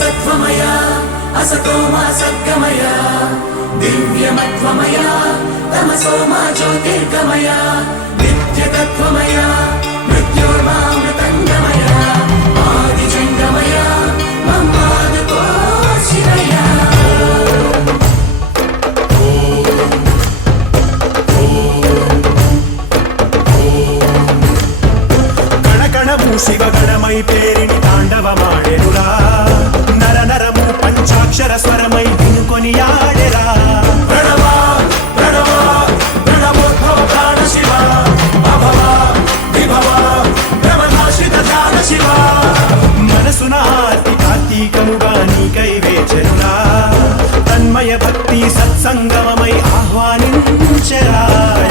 सत्त्वमय असतो मा सद्गमय दिव्यमत्वमय तमसो मा ज्योतिर्गमय नित्यतत्त्वमय मृत्योर्मामृतङ्गमय आदिजङ्गमय ममादतो शिवय शिवगणमयि पेरिणि ताण्डवमाडेरुरा नर नरमु पंचाक्षर स्वरमयि विनुकोनियाडेरा प्रणव प्रणव प्रणवोद्भव प्राण शिव अभव विभव ब्रह्मनाशित ध्यान शिव मनसुन आर्ति कार्तीकमुगा नीकै वेचरुरा तन्मय भक्ति सत्संगममयि आह्वानिंचरा